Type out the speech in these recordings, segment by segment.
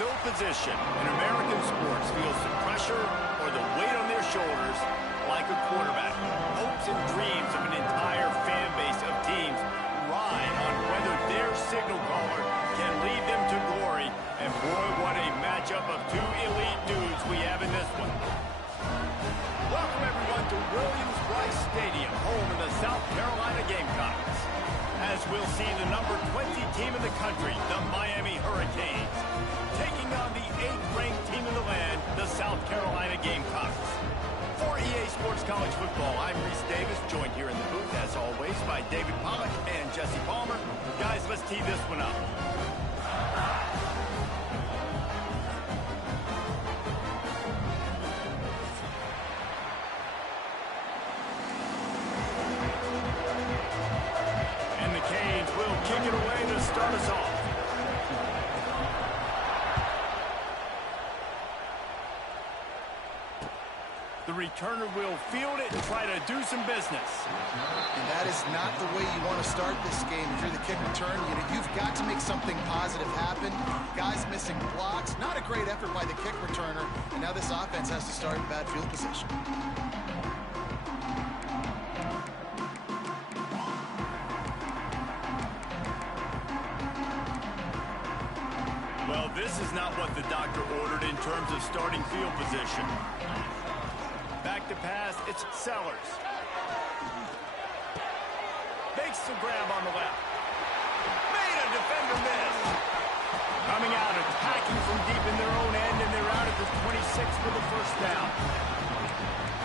No position in American sports feels the pressure or the weight on their shoulders like a quarterback. Hopes and dreams of an entire fan base of teams ride on whether their signal caller can lead them to glory. And boy, what a matchup of two elite dudes we have in this one. Welcome everyone to Williams-Brice Stadium, home of the South Carolina Gamecocks. As we'll see the number 20 team in the country, the Miami Hurricanes, taking on the 8th-ranked team in the land, the South Carolina Gamecocks. For EA Sports College Football, I'm Reese Davis, joined here in the booth, as always, by David Pollack and Jesse Palmer. Guys, let's tee this one up. And the Canes will kick it away to start us off. The returner will field it and try to do some business. And that is not the way you want to start this game. If you're the kick return, you've got to make something positive happen. Guys missing blocks. Not a great effort by the kick returner. And now this offense has to start in bad field position. Well, this is not what the doctor ordered in terms of starting field position. Back to pass, it's Sellers. Makes the grab on the left. Made a defender miss. Coming out, attacking from deep in their own end, and they're out at the 26 for the first down.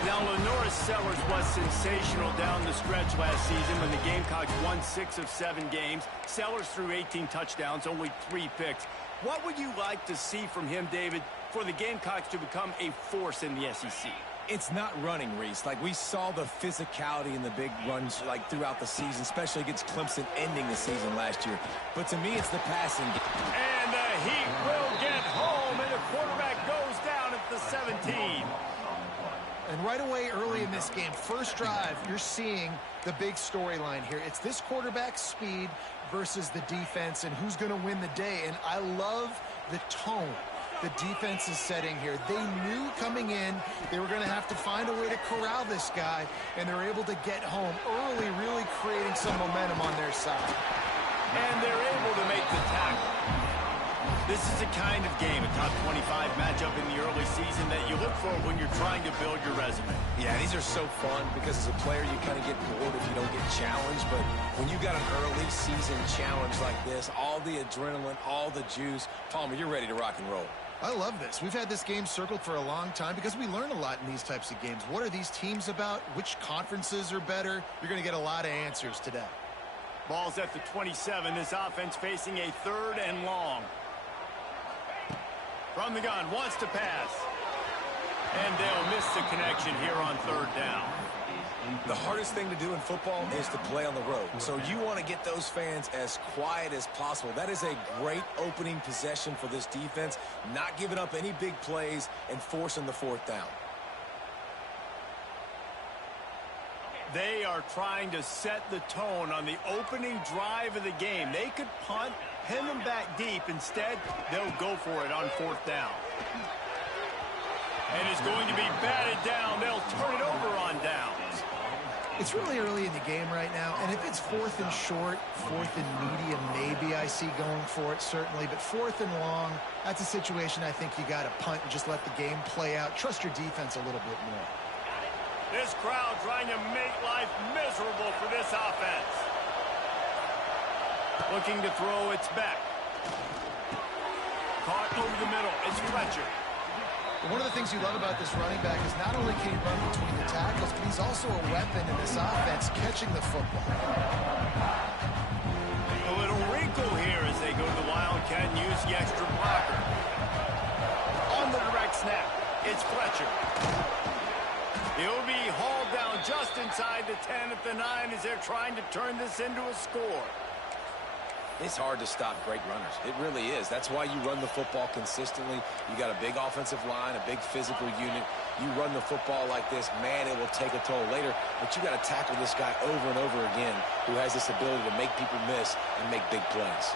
Now, LaNorris Sellers was sensational down the stretch last season when the Gamecocks won 6 of 7 games. Sellers threw 18 touchdowns, only 3 picks. What would you like to see from him, David, for the Gamecocks to become a force in the SEC? It's not running, Reese. Like, we saw the physicality in the big runs, like, throughout the season, especially against Clemson ending the season last year. But to me, it's the passing game. And the Heat will get home, and the quarterback goes down at the 17. And right away, early in this game, first drive, you're seeing the big storyline here. It's this quarterback's speed versus the defense and who's going to win the day. And I love the tone the defense is setting here. They knew coming in they were going to have to find a way to corral this guy, and they're able to get home early, really creating some momentum on their side. And they're able to make the tackle. This is the kind of game, a top 25 matchup in the early season, that you look for when you're trying to build your resume. Yeah, these are so fun because as a player you kind of get bored if you don't get challenged, but when you got an early season challenge like this, all the adrenaline, all the juice, Palmer, you're ready to rock and roll. I love this. We've had this game circled for a long time because we learn a lot in these types of games. What are these teams about? Which conferences are better? You're going to get a lot of answers today. Ball's at the 27. This offense facing a 3rd and long. From the gun, wants to pass. And they'll miss the connection here on 3rd down. The hardest thing to do in football is to play on the road. So you want to get those fans as quiet as possible. That is a great opening possession for this defense, not giving up any big plays and forcing the 4th down. They are trying to set the tone on the opening drive of the game. They could punt, pin them back deep. Instead, they'll go for it on 4th down. And it's going to be batted down. They'll turn it over on downs. It's really early in the game right now, and if it's 4th and short, 4th and medium, maybe I see going for it, certainly. But 4th and long, that's a situation I think you got to punt and just let the game play out. Trust your defense a little bit more. This crowd trying to make life miserable for this offense. Looking to throw, it's back. Caught over the middle, it's Fletcher. One of the things you love about this running back is not only can he run between the tackles, but he's also a weapon in this offense, catching the football. A little wrinkle here as they go to the Wildcat and use the extra blocker. On the direct snap, it's Fletcher. He'll be hauled down just inside the 10 at the 9 as they're trying to turn this into a score. It's hard to stop great runners. It really is. That's why you run the football consistently. You got a big offensive line, a big physical unit. You run the football like this, man, it will take a toll later. But you got to tackle this guy over and over again who has this ability to make people miss and make big plays.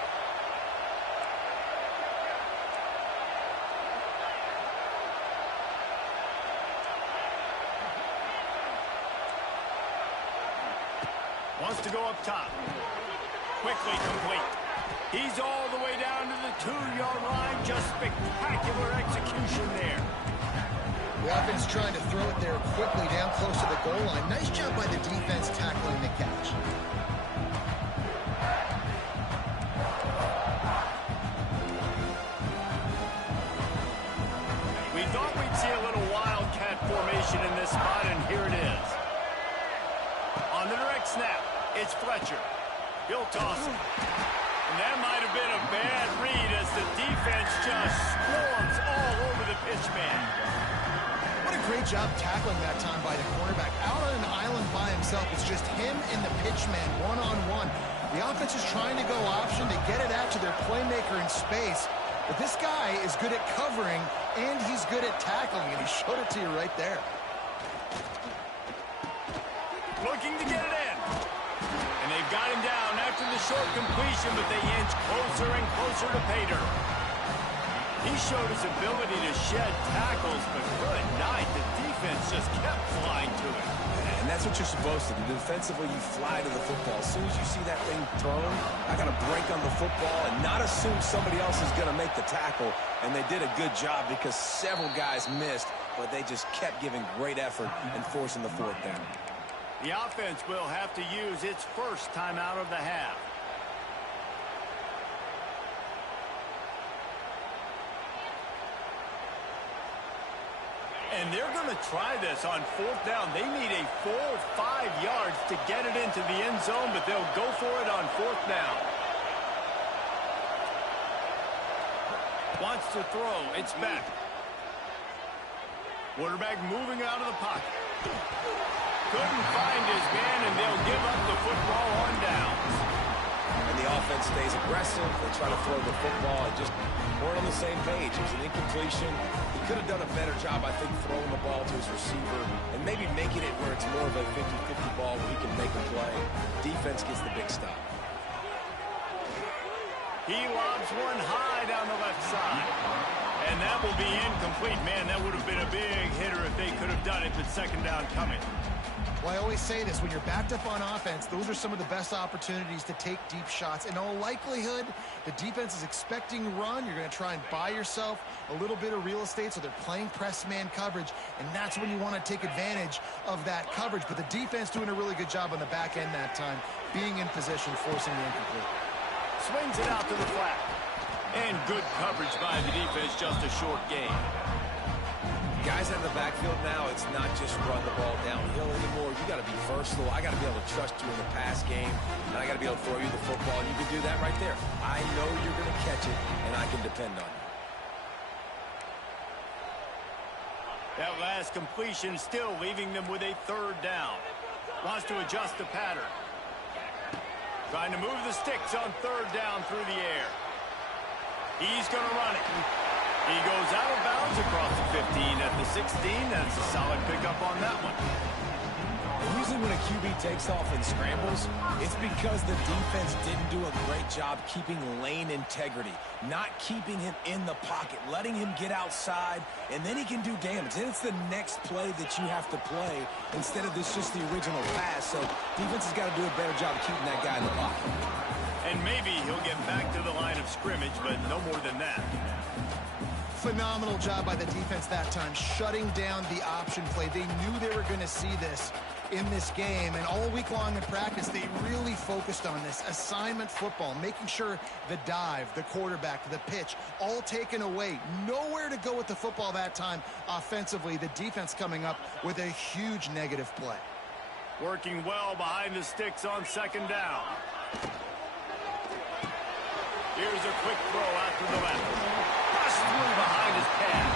Wants to go up top. Quickly complete. He's all the way down to the 2-yard line. Just spectacular execution there. The offense trying to throw it there quickly down close to the goal line. Nice job by the defense tackling the catch. We thought we'd see a little wildcat formation in this spot, and here it is. On the direct snap, it's Fletcher. He'll toss it. And that might have been a bad read as the defense just swarms all over the pitch man. What a great job tackling that time by the cornerback. Out on an island by himself, it's just him and the pitch man one-on-one. The offense is trying to go option to get it out to their playmaker in space. But this guy is good at covering, and he's good at tackling, and he showed it to you right there. Looking to get it in. And they've got him down after the short completion, but they inch closer and closer to pay dirt. He showed his ability to shed tackles, but good night. The defense just kept flying to him. And that's what you're supposed to do. Defensively, you fly to the football. As soon as you see that thing thrown, I got to break on the football and not assume somebody else is going to make the tackle. And they did a good job because several guys missed, but they just kept giving great effort and forcing the fourth down. The offense will have to use its first timeout of the half. And they're going to try this on fourth down. They need a full 5 yards to get it into the end zone, but they'll go for it on fourth down. Wants to throw. It's back. Quarterback moving out of the pocket. Couldn't find his man, and they'll give up the football on downs. And the offense stays aggressive. They try to throw the football and just weren't on the same page. It was an incompletion. He could have done a better job, I think, throwing the ball to his receiver and maybe making it where it's more of a 50-50 ball where he can make a play. Defense gets the big stop. He lobs one high down the left side. And that will be incomplete. Man, that would have been a big hitter if they could have done it, but second down coming. Well, I always say this, when you're backed up on offense, those are some of the best opportunities to take deep shots. In all likelihood, the defense is expecting run. You're going to try and buy yourself a little bit of real estate, so they're playing press man coverage, and that's when you want to take advantage of that coverage. But the defense doing a really good job on the back end that time, being in position, forcing the incomplete. Swings it out to the flat. And good coverage by the defense, just a short gain. Guys in the backfield now, it's not just run the ball downhill anymore. You got to be versatile. I got to be able to trust you in the pass game, and I got to be able to throw you the football, and you can do that right there. I know you're going to catch it, and I can depend on you. That last completion still leaving them with a third down. Wants to adjust the pattern. Trying to move the sticks on third down through the air. He's going to run it. He goes out of bounds across the 15 at the 16. That's a solid pickup on that one. And usually when a QB takes off and scrambles, it's because the defense didn't do a great job keeping lane integrity, not keeping him in the pocket, letting him get outside, and then he can do damage. Then it's the next play that you have to play instead of this just the original pass. So defense has got to do a better job of keeping that guy in the pocket. And maybe he'll get back to the line of scrimmage, but no more than that. Phenomenal job by the defense that time, shutting down the option play. They knew they were going to see this in this game, and all week long in practice, they really focused on this assignment football, making sure the dive, the quarterback, the pitch, all taken away. Nowhere to go with the football that time offensively. The defense coming up with a huge negative play. Working well behind the sticks on second down. Here's a quick throw out to the left. Through behind his pad.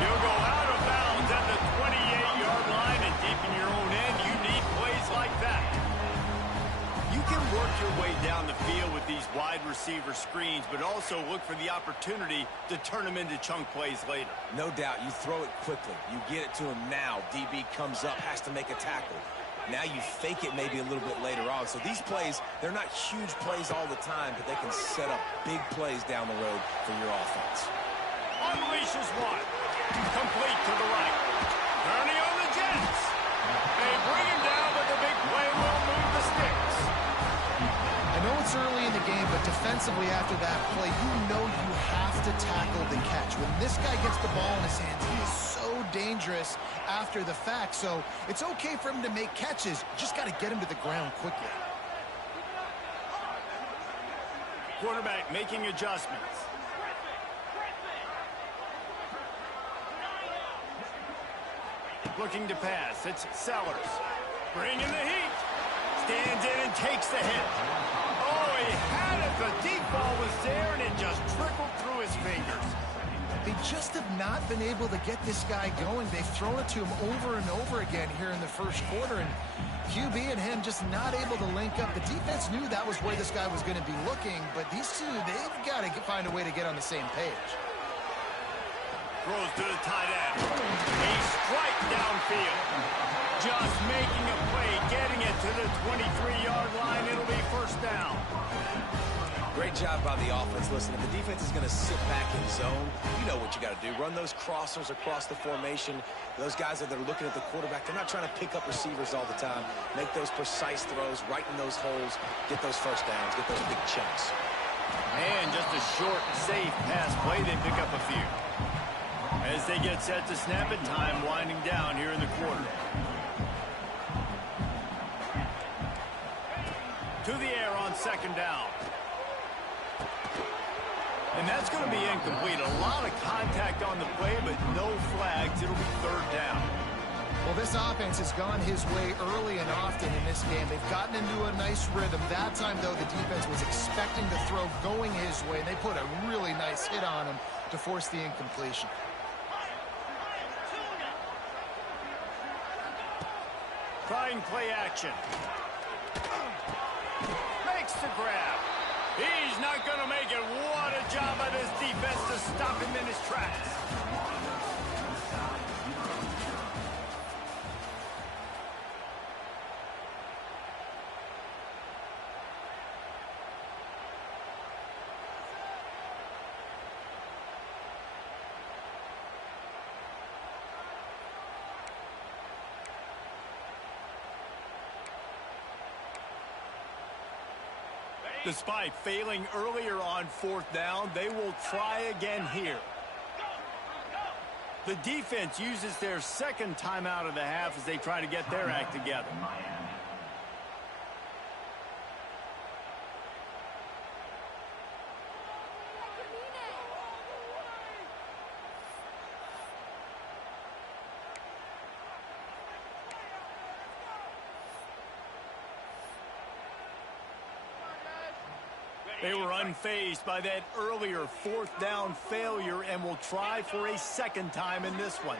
He'll go out of bounds at the 28-yard line, and deep in your own end, you need plays like that. You can work your way down the field with these wide receiver screens, but also look for the opportunity to turn them into chunk plays later. No doubt, you throw it quickly. You get it to him now. DB comes up, has to make a tackle. Now you fake it maybe a little bit later on. So these plays, they're not huge plays all the time, but they can set up big plays down the road for your offense. Unleashes one. Complete to the right. Turning on the Jets. They bring him down, but the big play will move the sticks. defensively after that play, you know you have to tackle the catch. When this guy gets the ball in his hands, he is so dangerous after the fact. So it's okay for him to make catches. You just got to get him to the ground quickly. Quarterback making adjustments. Looking to pass. It's Sellers. Bringing the heat. Stands in and takes the hit. Oh, he had it. The deep ball was there, and it just trickled through his fingers. They just have not been able to get this guy going. They've thrown it to him over and over again here in the first quarter, and QB and him just not able to link up. The defense knew that was where this guy was going to be looking, but these two, they've got to find a way to get on the same page. Throws to the tight end. A strike downfield. Just making a play, getting it to the 23-yard line. It'll be first down. Great job by the offense. Listen, if the defense is going to sit back in zone, you know what you got to do. Run those crossers across the formation. Those guys that are looking at the quarterback, they're not trying to pick up receivers all the time. Make those precise throws, right in those holes, get those first downs, get those big chunks. And just a short, safe pass play. They pick up a few. As they get set to snap it, time winding down here in the quarter. To the air on second down. And that's going to be incomplete. A lot of contact on the play, but no flags. It'll be third down. Well, this offense has gone his way early and often in this game. They've gotten into a nice rhythm. That time, though, the defense was expecting the throw going his way. They put a really nice hit on him to force the incompletion. Trying play action. Makes the grab. He's not going to make it. What a job by this defense to stop him in his tracks. Despite failing earlier on fourth down, they will try again here. The defense uses their second timeout of the half as they try to get their act together. They were unfazed by that earlier fourth down failure and will try for a second time in this one.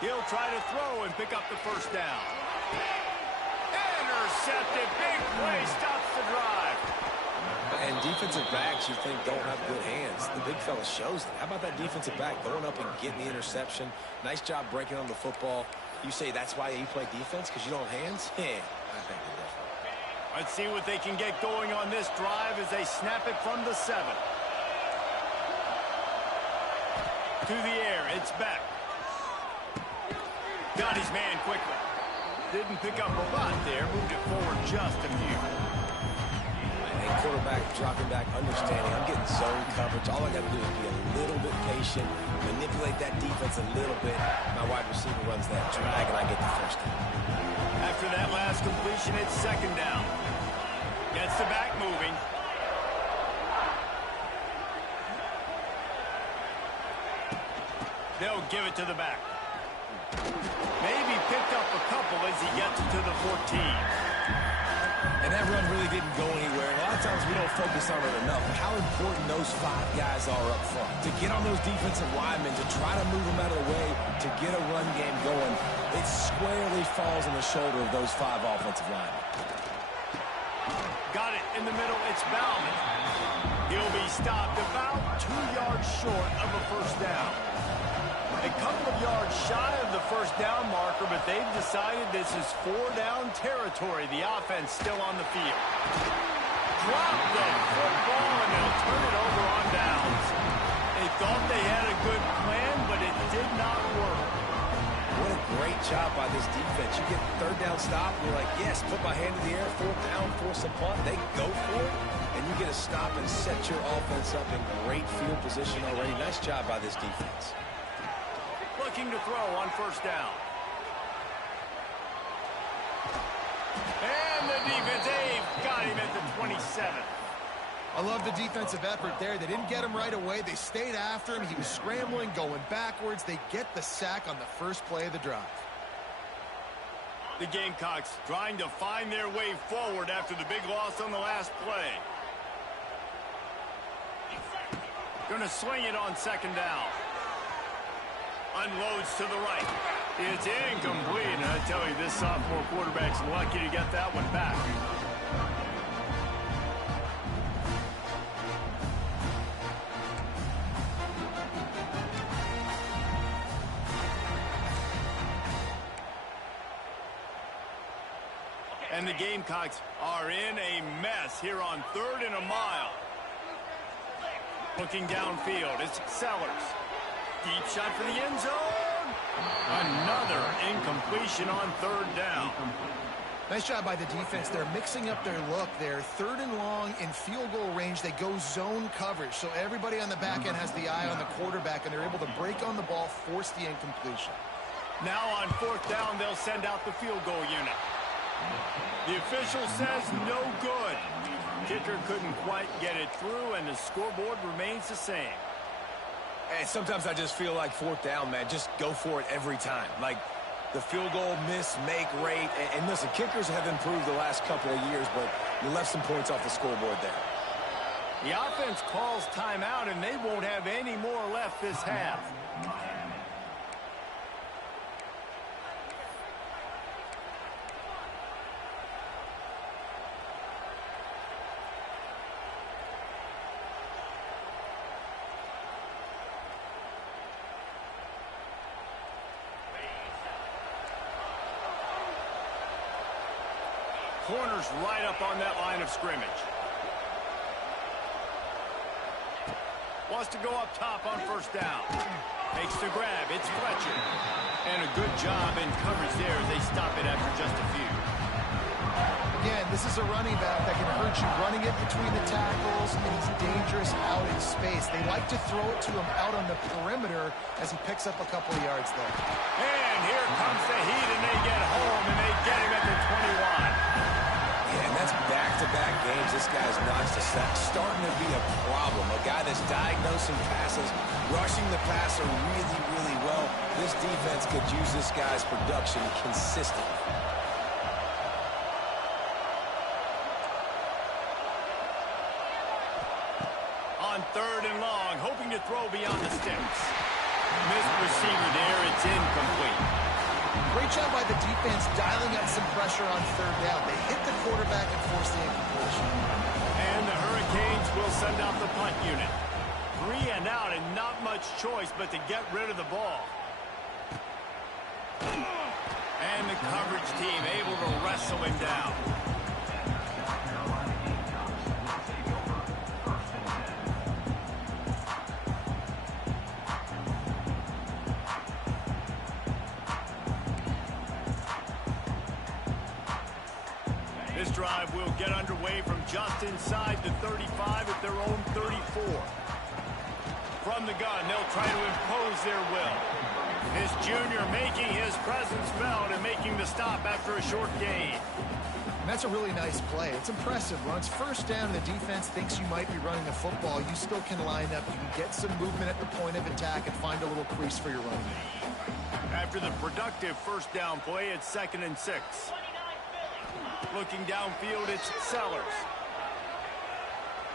He'll try to throw and pick up the first down. Intercepted. Big play stops the drive. And defensive backs you think don't have good hands. The big fella shows them. How about that defensive back going up and getting the interception? Nice job breaking on the football. You say that's why you play defense, because you don't have hands? Yeah, I think they're different. Let's see what they can get going on this drive as they snap it from the 7. To the air, it's back. Got his man quickly. Didn't pick up a lot there, moved it forward just a few. And quarterback dropping back, understanding I'm getting zone coverage. All I got to do is be a little bit patient, manipulate that defense a little bit. My wide receiver runs that drag, and I get the first down. After that last completion, it's second down. Gets the back moving. They'll give it to the back. Maybe picked up a couple as he gets it to the 14. And that run really didn't go anywhere. And a lot of times we don't focus on it enough. How important those 5 guys are up front. To get on those defensive linemen, to try to move them out of the way, to get a run game going, it squarely falls on the shoulder of those 5 offensive linemen. Got it in the middle. It's Bauman. He'll be stopped about 2 yards short of a first down. A couple of yards shy of the first down marker, but they've decided this is 4-down territory. The offense still on the field. Drop that football, and they'll turn it over on downs. They thought they had a good plan, but it did not work. What a great job by this defense. You get third down stop, and you're like, yes, put my hand in the air, 4th down, force a punt. They go for it. and you get a stop and set your offense up in great field position already. Nice job by this defense. Looking to throw on first down. And the defense, they've got him at the 27. I love the defensive effort there. They didn't get him right away. They stayed after him. He was scrambling, going backwards. They get the sack on the first play of the drive. The Gamecocks trying to find their way forward after the big loss on the last play. Going to swing it on second down. Unloads to the right. It's incomplete. And I tell you, this sophomore quarterback's lucky to get that one back. And the Gamecocks are in a mess here on 3rd and a mile. Looking downfield, it's Sellers. Deep shot for the end zone. Another incompletion on 3rd down. Nice job by the defense. They're mixing up their look there. 3rd and long in field goal range. They go zone coverage. So everybody on the back end has the eye on the quarterback, and they're able to break on the ball, force the incompletion. Now on 4th down, they'll send out the field goal unit. The official says no good. Kicker couldn't quite get it through, and the scoreboard remains the same. And sometimes I just feel like 4th down, man, just go for it every time. Like the field goal miss, make rate. And listen, kickers have improved the last couple of years, but you left some points off the scoreboard there. The offense calls timeout, and they won't have any more left this half. Corners right up on that line of scrimmage. Wants to go up top on first down. Makes the grab. It's Fletcher. And a good job in coverage there as they stop it after just a few. Again, this is a running back that can hurt you running it between the tackles, and he's dangerous out in space. They like to throw it to him out on the perimeter as he picks up a couple of yards there. And here comes the heat, and they get home, and they get him at the 21. Yeah, and that's back-to-back games. This guy's notched a sack. Starting to be a problem. A guy that's diagnosing passes, rushing the passer really, really well. This defense could use this guy's production consistently. On 3rd and long, hoping to throw beyond the sticks. Missed receiver there. It's incomplete. Great job by the defense dialing up some pressure on 3rd down. They hit the quarterback and force the incompletion. And the Hurricanes will send out the punt unit. 3 and out, and not much choice but to get rid of the ball. And the coverage team able to wrestle him down. This drive will get underway from just inside the 35 at their own 34. From the gun, they'll try to impose their will. This junior making his presence felt and making the stop after a short gain. And that's a really nice play. It's impressive. When it's first down and the defense thinks you might be running the football, you still can line up. You can get some movement at the point of attack and find a little crease for your running game. After the productive first down play, it's 2nd and 6. Looking downfield, it's Sellers.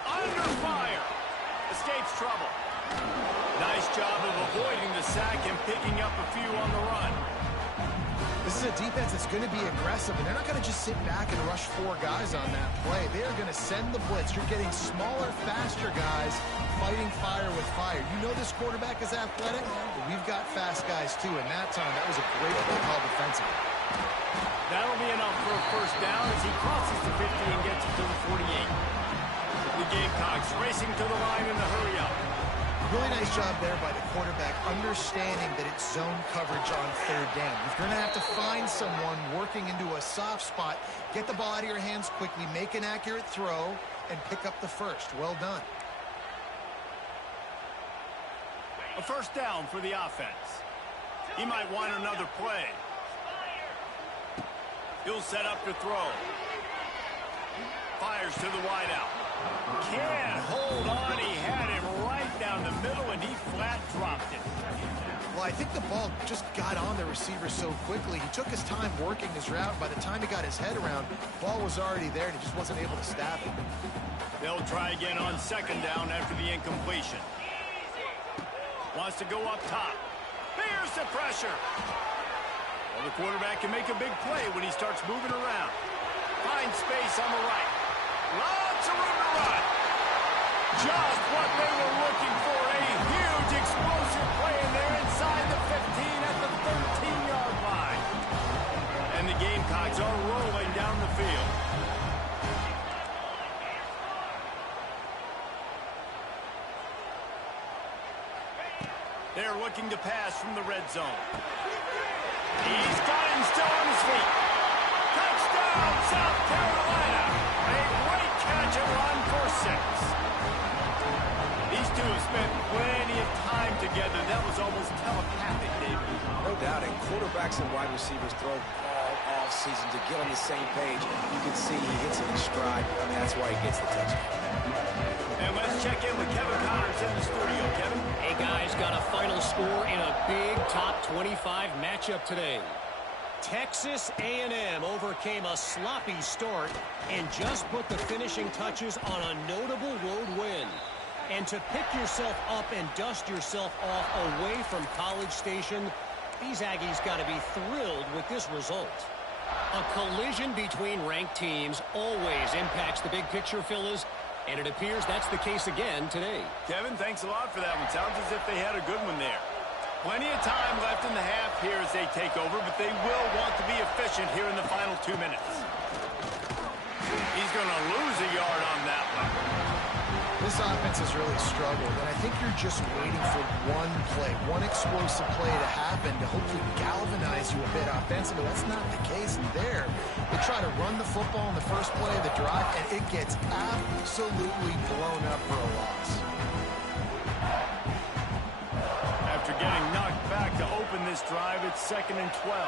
Under fire. Escapes trouble. Nice job of avoiding the sack and picking up a few on the run. This is a defense that's going to be aggressive, and they're not going to just sit back and rush 4 guys on that play. They are going to send the blitz. You're getting smaller, faster guys fighting fire with fire. You know this quarterback is athletic, but we've got fast guys too, and that time, that was a great play call defensively. That'll be enough for a first down as he crosses the 50 and gets it to the 48. The Gamecocks racing to the line in the hurry-up. Really nice job there by the quarterback, understanding that it's zone coverage on 3rd down. You're going to have to find someone working into a soft spot, get the ball out of your hands quickly, make an accurate throw, and pick up the first. Well done. A first down for the offense. He might want another play. He'll set up to throw. Fires to the wideout. Can't hold on. He had him right down the middle, and he flat dropped it. Well, I think the ball just got on the receiver so quickly. He took his time working his route. By the time he got his head around, the ball was already there, and he just wasn't able to stop it. They'll try again on second down after the incompletion. Wants to go up top. There's the pressure. Well, the quarterback can make a big play when he starts moving around. Finds space on the right. Lots of room to run. Just what they were looking for. A huge explosive play in there inside the 15 at the 13-yard line. And the Gamecocks are rolling down the field. They're looking to pass from the red zone. He's got him still on his feet. Touchdown, South Carolina. A great catch and run for 6. These two have spent plenty of time together. That was almost telepathic, David. No doubt, and quarterbacks and wide receivers throw all off season to get on the same page. You can see he hits it in stride, and that's why he gets the touchdown. And let's check in with Kevin Connors in the studio. Kevin? Hey, guys, got a final score in a big top 25 matchup today. Texas A&M overcame a sloppy start and just put the finishing touches on a notable road win. And to pick yourself up and dust yourself off away from College Station, these Aggies got to be thrilled with this result. A collision between ranked teams always impacts the big picture, fellas, and it appears that's the case again today. Kevin, thanks a lot for that one. Sounds as if they had a good one there. Plenty of time left in the half here as they take over, but they will want to be efficient here in the final 2 minutes. He's going to lose a yard on that one. This offense has really struggled, and I think you're just waiting for one play, one explosive play to happen to hopefully galvanize you a bit offensively. That's not the case there. They try to run the football in the first play of the drive, and it gets absolutely blown up for a loss. After getting knocked back to open this drive, it's 2nd and 12.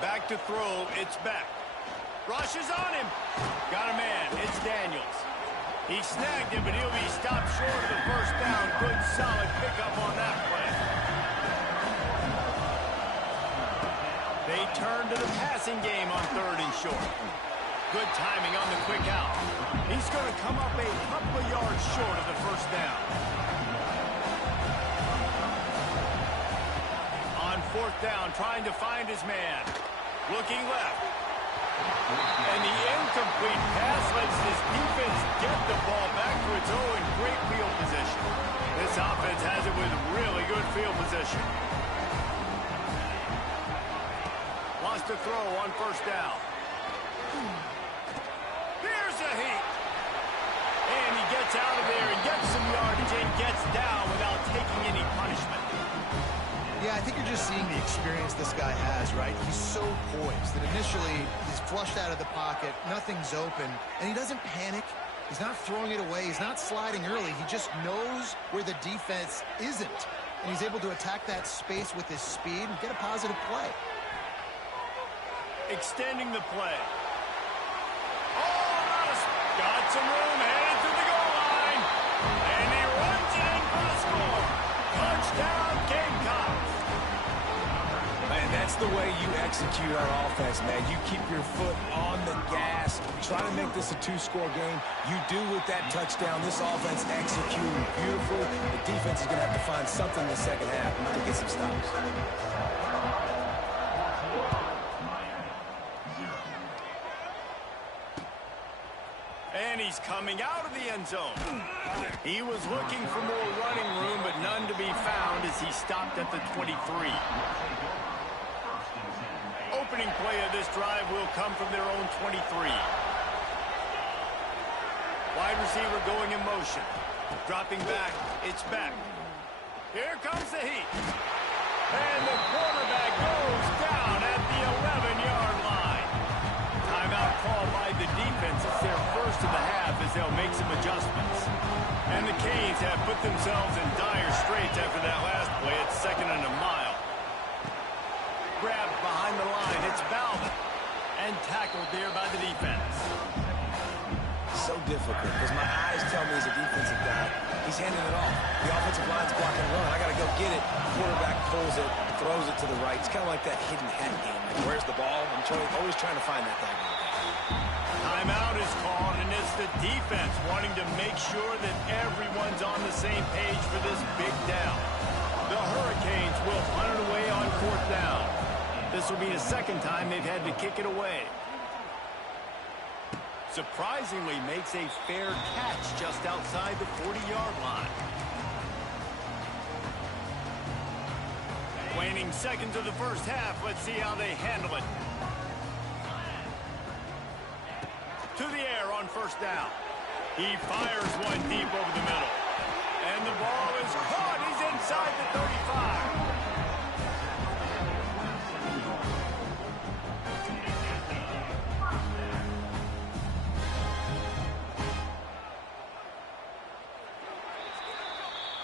Back to throw, it's Beck. Rushes on him. Got a man, it's Daniels. He snagged him, but he'll be stopped short of the first down. Good, solid pickup on that play. They turn to the passing game on 3rd and short. Good timing on the quick out. He's going to come up a couple of yards short of the first down. On 4th down, trying to find his man. Looking left. And the incomplete pass lets this defense get the ball back to its own great field position. This offense has it with really good field position. Wants to throw on 1st down. Here's a heat. And he gets out of there and gets some yardage and gets down without taking any punishment. Yeah, I think you're just seeing the experience this guy has, right? He's so poised that initially he's flushed out of the pocket, nothing's open, and he doesn't panic. He's not throwing it away. He's not sliding early. He just knows where the defense isn't, and he's able to attack that space with his speed and get a positive play. Extending the play. Got some room, headed to the goal line. And he runs it in for the score. Touchdown, Gamecocks. Man, that's the way you execute on offense, man. You keep your foot on the gas. Try to make this a 2-score game. You do with that touchdown. This offense executed beautifully. The defense is going to have to find something in the second half to get some stops. And he's coming out of the end zone. He was looking for more running room, but none to be found as he stopped at the 23. Opening play of this drive will come from their own 23. Wide receiver going in motion. Dropping back, it's back. Here comes the heat. And the quarterback goes down at the 11-yard they'll make some adjustments. And the Canes have put themselves in dire straits after that last play. It's 2nd and a mile. Grabbed behind the line. It's Bowden. And tackled there by the defense. So difficult because my eyes tell me as a defensive guy, he's handing it off. The offensive line's blocking the run. I got to go get it. Quarterback pulls it, throws it to the right. It's kind of like that hidden hat game. Like, where's the ball? I'm always trying to find that thing. Timeout is called, and it's the defense wanting to make sure that everyone's on the same page for this big down. The Hurricanes will punt it away on 4th down. This will be the 2nd time they've had to kick it away. Surprisingly makes a fair catch just outside the 40-yard line. Waning seconds of the first half. Let's see how they handle it. To the air on 1st down. He fires one deep over the middle. And the ball is caught. He's inside the 35.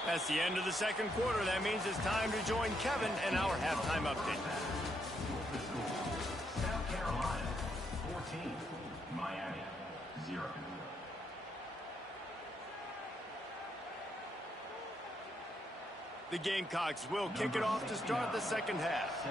That's the end of the 2nd quarter. That means it's time to join Kevin and our halftime update. South Carolina, 14. Miami, 0. The Gamecocks will kick it off to start the 2nd half.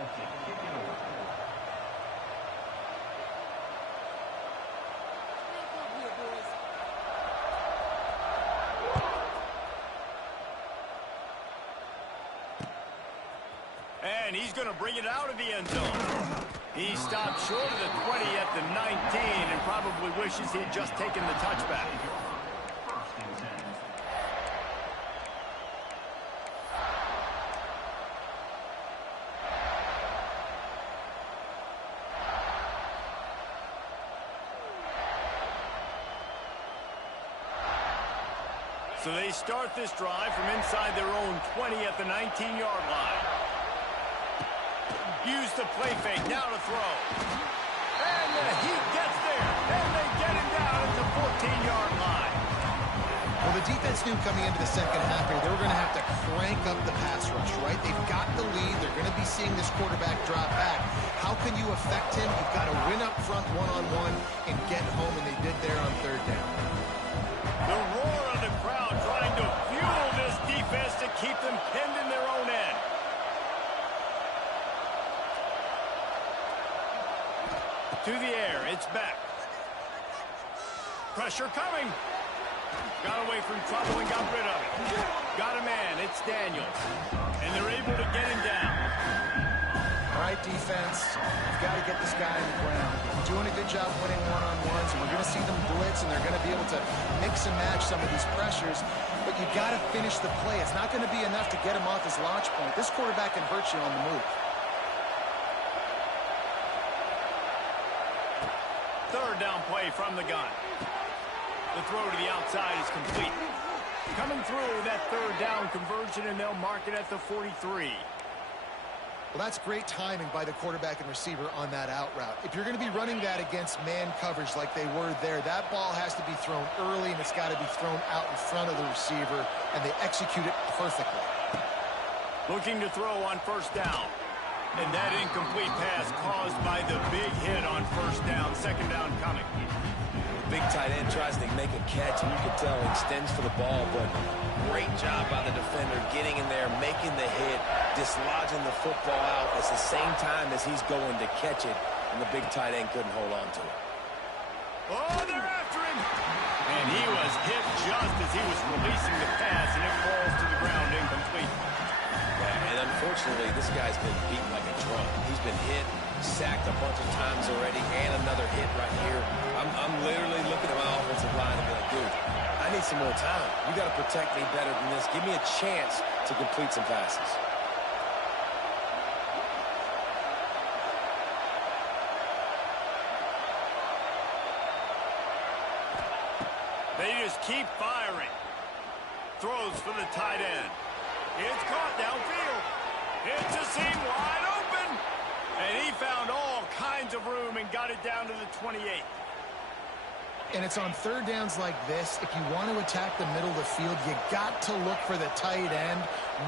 And he's going to bring it out of the end zone. He stopped short of the 20 at the 19 and probably wishes he'd just taken the touchback. So they start this drive from inside their own 20 at the 19-yard line. Use the play fake, now to throw. And he gets there, and they get him down at the 14-yard line. Well, the defense knew coming into the 2nd half here, they were going to have to crank up the pass rush, right? They've got the lead. They're going to be seeing this quarterback drop back. How can you affect him? You've got to win up front one-on-one and get home, and they did there on 3rd down. The roar of the crowd trying to fuel this defense to keep them pinned in their own end. To the air, it's back. Pressure coming. Got away from trouble and got rid of it. Got a man, it's Daniels. And they're able to get him down. All right, defense, you've got to get this guy on the ground. You're doing a good job winning one-on-ones, and we're going to see them blitz, and they're going to be able to mix and match some of these pressures, but you got to finish the play. It's not going to be enough to get him off his launch point. This quarterback can hurt you on the move. 3rd down play from the gun. The throw to the outside is complete. Coming through that 3rd down conversion, and they'll mark it at the 43. Well, that's great timing by the quarterback and receiver on that out route. If you're going to be running that against man coverage like they were there, that ball has to be thrown early, and it's got to be thrown out in front of the receiver, and they execute it perfectly. Looking to throw on 1st down. And that incomplete pass caused by the big hit on 1st down. 2nd down coming. Big tight end tries to make a catch, and you can tell he extends for the ball, but great job by the defender getting in there, making the hit, dislodging the football out at the same time as he's going to catch it, and the big tight end couldn't hold on to it. Oh, they're after him! And he was hit just as he was releasing the pass, and it falls to the ground incomplete. Yeah, and unfortunately, this guy's been beat like a drum. He's been hit, sacked a bunch of times already, and another hit right here. I'm literally looking at my offensive line and be like, dude, I need some more time. You got to protect me better than this. Give me a chance to complete some passes. They just keep firing. Throws for the tight end. It's caught downfield. It's a seam wide open. And he found all kinds of room and got it down to the 28. And it's on third downs like this. If you want to attack the middle of the field, you got to look for the tight end.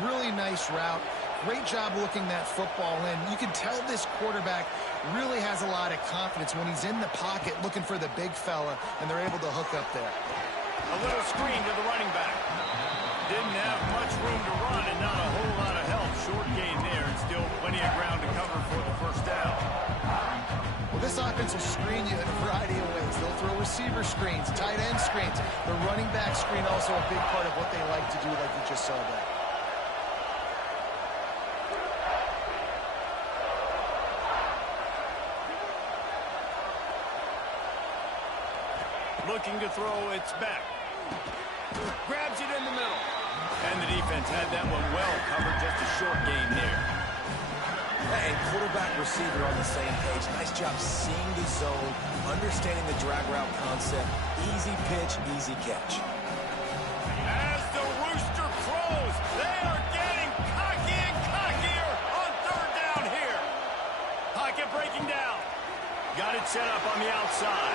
Really nice route. Great job looking that football in. You can tell this quarterback really has a lot of confidence when he's in the pocket looking for the big fella, and they're able to hook up there. A little screen to the running back. Didn't have much room to run and not a whole lot of help. Short gain there and still plenty of ground to cover for the first down. Well, this offense will screen you in a variety of ways. They'll throw receiver screens, tight end screens. The running back screen also a big part of what they like to do, like you just saw there. Looking to throw, it's back. Grabs it in the middle. And the defense had that one well covered, just a short gain there. And quarterback receiver on the same page. Nice job seeing the zone, understanding the drag route concept. Easy pitch, easy catch. As the rooster crows, they are getting cocky and cockier on third down here. Pocket breaking down. Got it set up on the outside.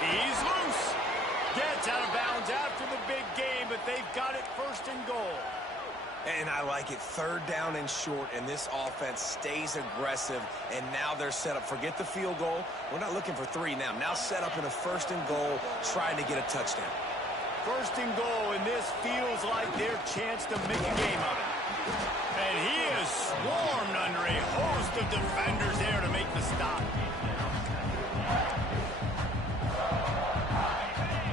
He's loose. Gets out of bounds after the big game, but they've got it first and goal. And I like it. Third down and short, and this offense stays aggressive, and now they're set up. Forget the field goal. We're not looking for 3 now. Now set up in a first and goal, trying to get a touchdown. First and goal, and this feels like their chance to make a game of it. And he is swarmed under a host of defenders there to make the stop.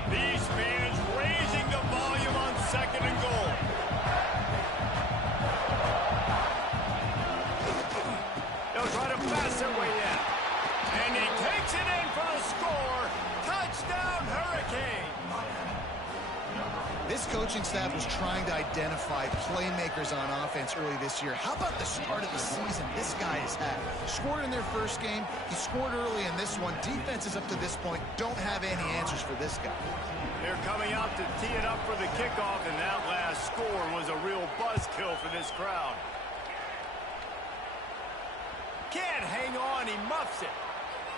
These fans raising the volume on second and goal. They'll try to pass their way in. And he takes it in for the score. Touchdown, Hurricane. This coaching staff was trying to identify playmakers on offense early this year. How about the start of the season this guy has had? Scored in their first game. He scored early in this one. Defenses up to this point don't have any answers for this guy. They're coming out to tee it up for the kickoff, and that last score was a real buzzkill for this crowd. Can't hang on, he muffs it.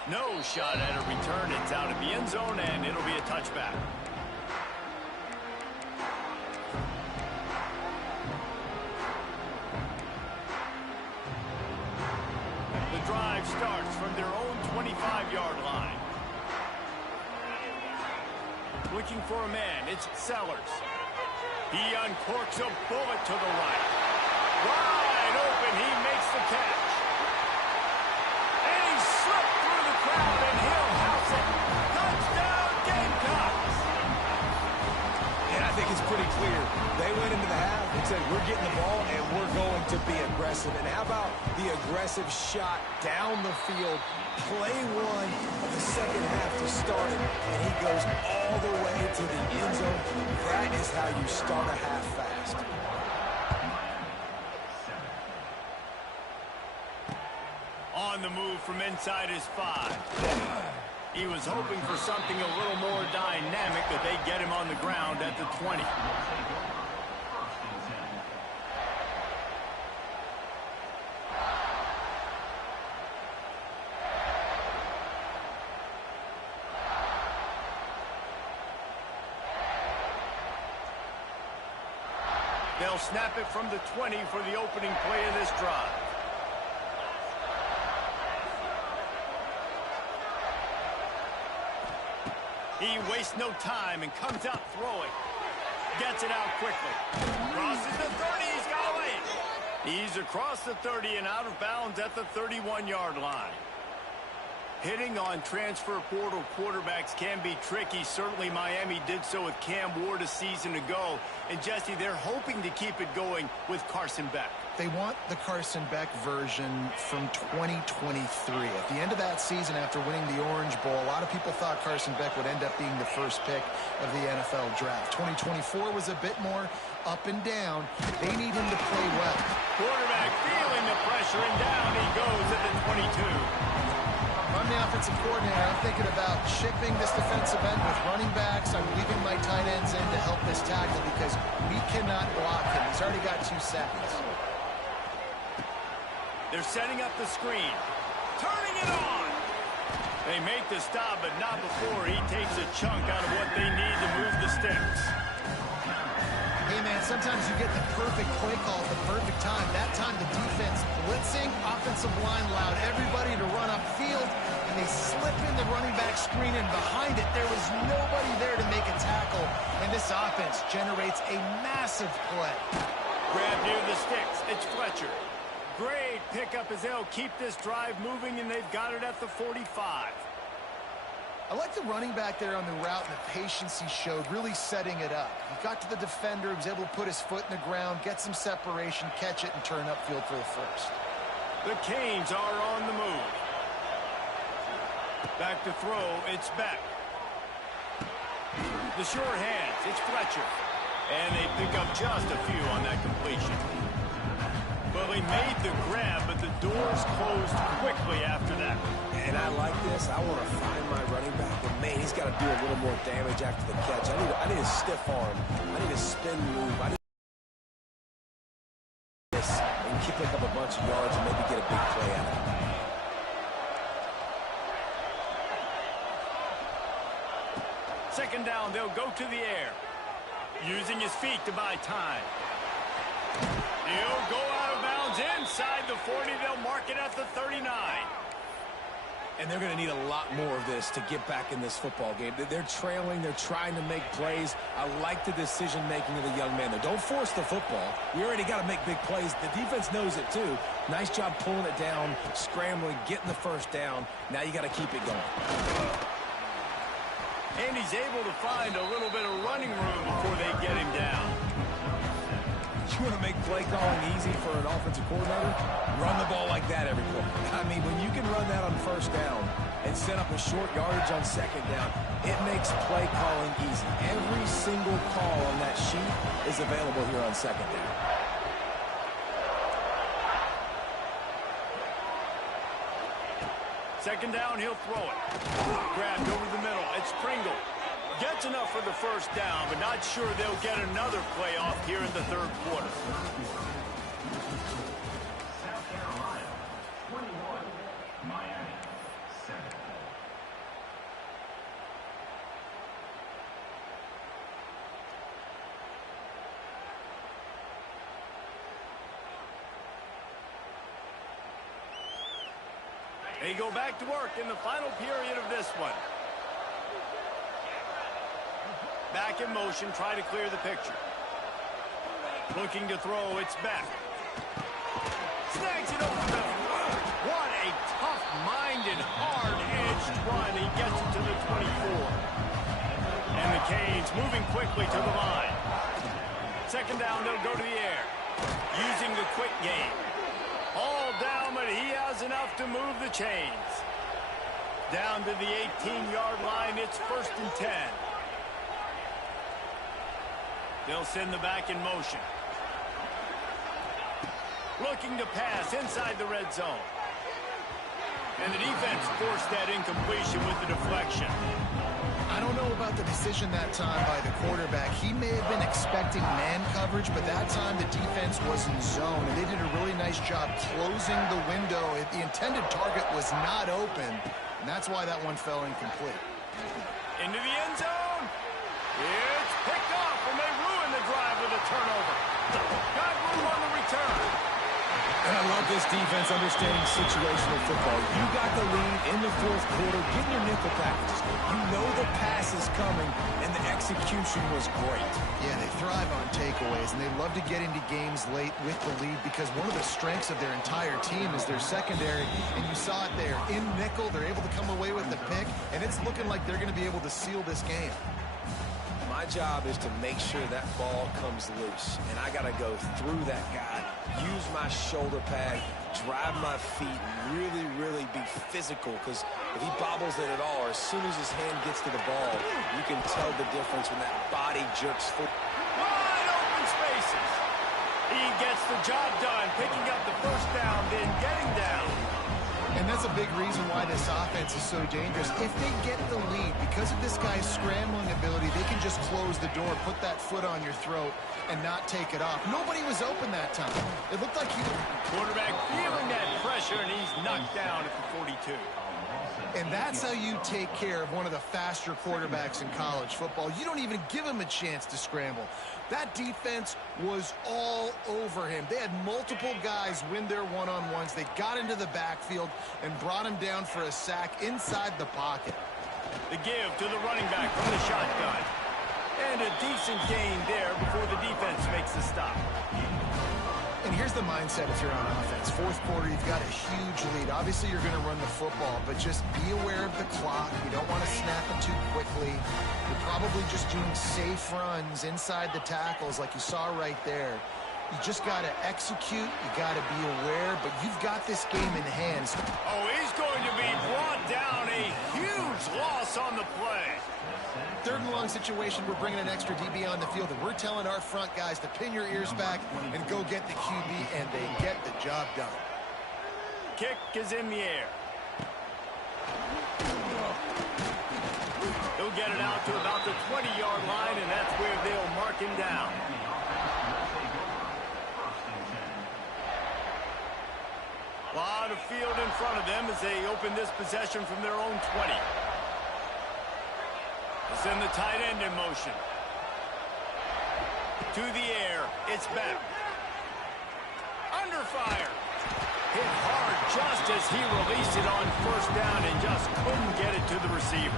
No shot at a return. It's out of the end zone, and it'll be a touchback. The drive starts from their own 25-yard line. Looking for a man, it's Sellers. He uncorks a bullet to the right. Wide open, he makes the catch. And he slipped through the crowd, and he'll house it. Touchdown, Gamecocks! And I think it's pretty clear. They went into the half and said, we're getting the ball, and we're going to be aggressive. And how about the aggressive shot down the field? Play one of the second half to start it, and he goes all the way to the end zone. That is how you start a half fast. On the move from inside his 5. He was hoping for something a little more dynamic, but they get him on the ground at the 20. They'll snap it from the 20 for the opening play of this drive. He wastes no time and comes out throwing. Gets it out quickly. Crosses the 30, he's got away. He's across the 30 and out of bounds at the 31-yard line. Hitting on transfer portal quarterbacks can be tricky. Certainly Miami did so with Cam Ward a season ago. And Jesse, they're hoping to keep it going with Carson Beck. They want the Carson Beck version from 2023. At the end of that season, after winning the Orange Bowl, a lot of people thought Carson Beck would end up being the first pick of the NFL draft. 2024 was a bit more up and down. They need him to play well. Quarterback feeling the pressure, and down he goes at the 22. I'm the offensive coordinator. I'm thinking about shipping this defensive end with running backs. I'm leaving my tight ends in to help this tackle because we cannot block him. He's already got 2 sacks. They're setting up the screen. Turning it on. They make the stop, but not before he takes a chunk out of what they need to move the sticks. Hey, man, sometimes you get the perfect play call at the perfect time. That time the defense blitzing, offensive line allowed everybody to run upfield, and they slip in the running back screen, and behind it there was nobody there to make a tackle, and this offense generates a massive play. Grab near the sticks. It's Fletcher. Great pickup as they'll keep this drive moving, and they've got it at the 45. I like the running back there on the route and the patience he showed, really setting it up. He got to the defender, he was able to put his foot in the ground, get some separation, catch it, and turn upfield for the first. The Canes are on the move. Back to throw, it's Beck. The short hands, it's Fletcher. And they pick up just a few on that completion. Well, they made the grab, but the doors closed quickly after that. And I like this. I want to find my running back, but man, he's got to do a little more damage after the catch. I need a stiff arm. I need a spin move. I need this and pick up a bunch of yards and maybe get a big play out of it. Second down, they'll go to the air. Using his feet to buy time. He'll go out of bounds inside the 40. They'll mark it at the 39. And they're going to need a lot more of this to get back in this football game. They're trailing. They're trying to make plays. I like the decision-making of the young man there. Don't force the football. We already got to make big plays. The defense knows it, too. Nice job pulling it down, scrambling, getting the first down. Now you got to keep it going. And he's able to find a little bit of running room before they get him down. You want to make play calling easy for an offensive coordinator? Run the ball like that every play. I mean, when you can run that on first down and set up a short yardage on second down, it makes play calling easy. Every single call on that sheet is available here on second down. Second down, he'll throw it. Grabbed over the middle. It's Pringle. Gets enough for the first down, but not sure they'll get another play off here in the third quarter. South Carolina, 21. Miami, 7. They go back to work in the final period of this one. Back in motion, try to clear the picture. Looking to throw, it's Beck. Snags it over the middle. What a tough-minded, hard-edged run. He gets it to the 24. And the Canes moving quickly to the line. Second down, they'll go to the air. Using the quick game. All down, but he has enough to move the chains. Down to the 18-yard line, it's 1st and 10. They'll send the back in motion. Looking to pass inside the red zone. And the defense forced that incompletion with the deflection. I don't know about the decision that time by the quarterback. He may have been expecting man coverage, but that time the defense was in zone, and they did a really nice job closing the window. The intended target was not open, and that's why that one fell incomplete. Into the end zone. It's picked off, and they ruin the drive with a turnover. Got room on the return. And I love this defense understanding situational football. You got the lead in the fourth quarter. Get your nickel packages. You know the pass is coming, and the execution was great. Yeah, they thrive on takeaways, and they love to get into games late with the lead because one of the strengths of their entire team is their secondary, and you saw it there. In nickel, they're able to come away with the pick, and it's looking like they're going to be able to seal this game. My job is to make sure that ball comes loose, and I got to go through that guy, use my shoulder pad, drive my feet, and really, really be physical, because if he bobbles it at all, or as soon as his hand gets to the ball, you can tell the difference when that body jerks forward. Wide open spaces. He gets the job done, picking up the first down, then getting down. And that's a big reason why this offense is so dangerous. If they get the lead, because of this guy's scrambling ability, they can just close the door, put that foot on your throat, and not take it off. Nobody was open that time. It looked like he was... Quarterback feeling that pressure, and he's knocked down at the 42. And that's how you take care of one of the faster quarterbacks in college football. You don't even give him a chance to scramble. That defense was all over him. They had multiple guys win their one-on-ones. They got into the backfield and brought him down for a sack inside the pocket. The give to the running back from the shotgun. And a decent gain there before the defense makes the stop. And here's the mindset if you're on offense. Fourth quarter, you've got a huge lead. Obviously, you're going to run the football, but just be aware of the clock. You don't want to snap it too quickly. You're probably just doing safe runs inside the tackles like you saw right there. You just got to execute. You got to be aware, but you've got this game in hand. Oh, he's going to be brought down. A huge loss on the play. Third and long situation, we're bringing an extra DB on the field, and we're telling our front guys to pin your ears back and go get the QB, and they get the job done. Kick is in the air. He'll get it out to about the 20-yard line, and that's where they'll mark him down. A lot of field in front of them as they open this possession from their own 20. Send the tight end in motion. To the air. It's back. Under fire. Hit hard just as he released it on first down and just couldn't get it to the receiver.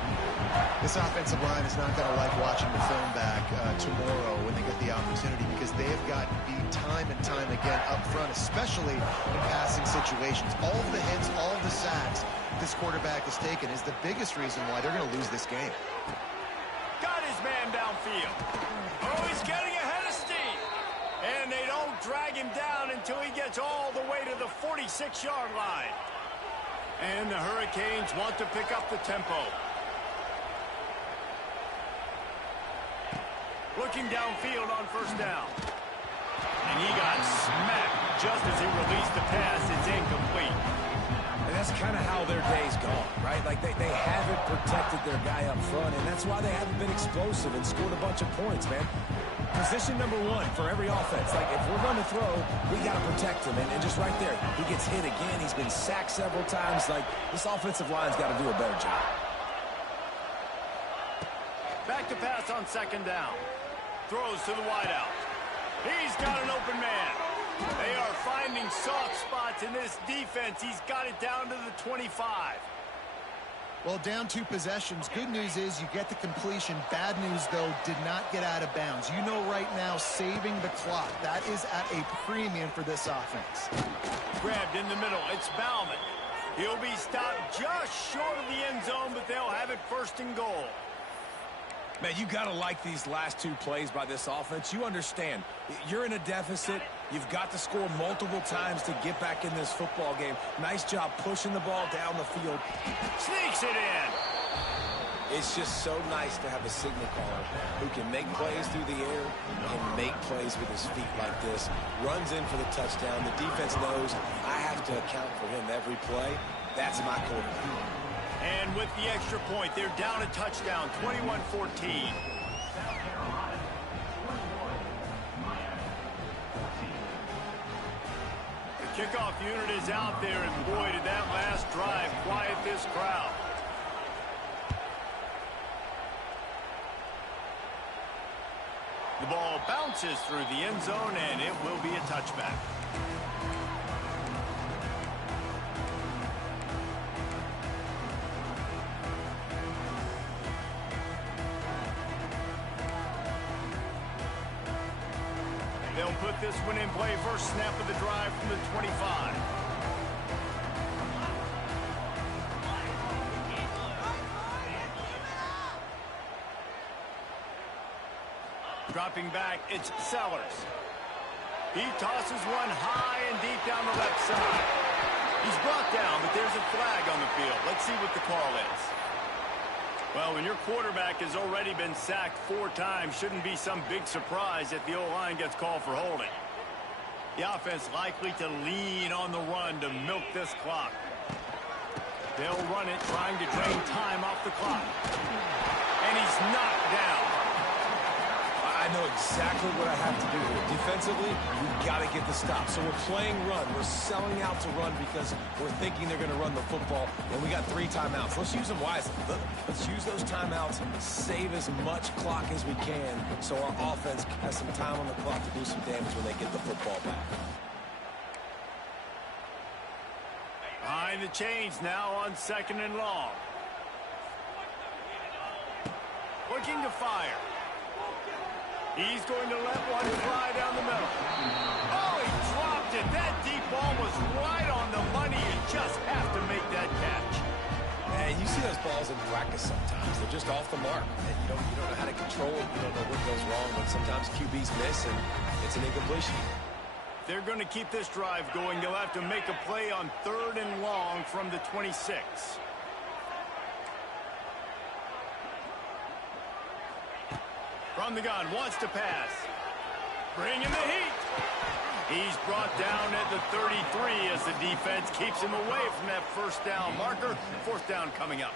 This offensive line is not going to like watching the film back tomorrow when they get the opportunity, because they have gotten beat time and time again up front, especially in passing situations. All of the hits, all of the sacks this quarterback has taken is the biggest reason why they're going to lose this game. Got his man downfield. Oh, he's getting ahead of steam. And they don't drag him down until he gets all the way to the 46-yard line. And the Hurricanes want to pick up the tempo. Looking downfield on first down. And he got smacked just as he released the pass. It's incomplete. And that's kind of how their day's gone, right? Like they haven't protected their guy up front, and that's why they haven't been explosive and scored a bunch of points, man. Position number one for every offense. Like, if we're going to throw, we got to protect him. And just right there, he gets hit again. He's been sacked several times. Like, this offensive line's got to do a better job. Back to pass on second down. Throws to the wideout. He's got an open man. They are finding soft spots in this defense. He's got it down to the 25. Well, down 2 possessions. Good news is you get the completion. Bad news, though, did not get out of bounds. You know right now, saving the clock. That is at a premium for this offense. Grabbed in the middle. It's Bauman. He'll be stopped just short of the end zone, but they'll have it first and goal. Man, you got to like these last 2 plays by this offense. You understand, you're in a deficit. You've got to score multiple times to get back in this football game. Nice job pushing the ball down the field. Sneaks it in. It's just so nice to have a signal caller who can make plays through the air and make plays with his feet like this. Runs in for the touchdown. The defense knows I have to account for him every play. That's my quarterback. And with the extra point, they're down a touchdown, 21-14. The kickoff unit is out there, and boy, did that last drive quiet this crowd. The ball bounces through the end zone, and it will be a touchback. They'll put this one in play. First snap of the drive from the 25. Dropping back, it's Sellers. He tosses one high and deep down the left side. He's brought down, but there's a flag on the field. Let's see what the call is. Well, when your quarterback has already been sacked 4 times, shouldn't be some big surprise if the O-line gets called for holding. The offense likely to lean on the run to milk this clock. They'll run it, trying to drain time off the clock. And he's knocked down. I know exactly what I have to do here. Defensively, we've got to get the stop. So we're playing run. We're selling out to run because we're thinking they're going to run the football, and we got 3 timeouts. Let's use them wisely. Let's use those timeouts, save as much clock as we can so our offense has some time on the clock to do some damage when they get the football back. Behind the chains now on 2nd and long. Looking to fire. He's going to let one fly down the middle. Oh, he dropped it. That deep ball was right on the money. You just have to make that catch. And you see those balls in practice sometimes. They're just off the mark. And you don't know how to control it. You don't know what goes wrong. But sometimes QBs miss, and it's an incompletion. They're going to keep this drive going. They'll have to make a play on 3rd and long from the 26. From the gun, wants to pass. Bringing the heat. He's brought down at the 33 as the defense keeps him away from that 1st down marker. 4th down coming up.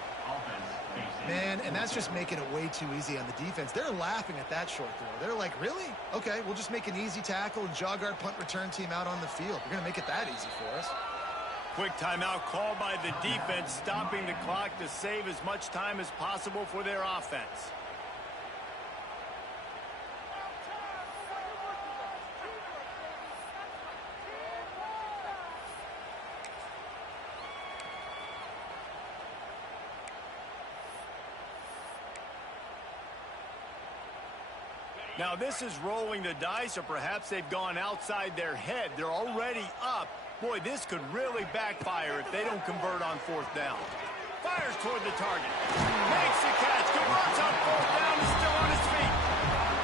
Man, and that's just making it way too easy on the defense. They're laughing at that short throw. They're like, really? Okay, we'll just make an easy tackle and jog our punt return team out on the field. We're going to make it that easy for us. Quick timeout called by the defense, stopping the clock to save as much time as possible for their offense. Now this is rolling the dice, or perhaps they've gone outside their head. They're already up. Boy, this could really backfire if they don't convert on 4th down. Fires toward the target. Makes the catch. Converts on 4th down. Is still on his feet.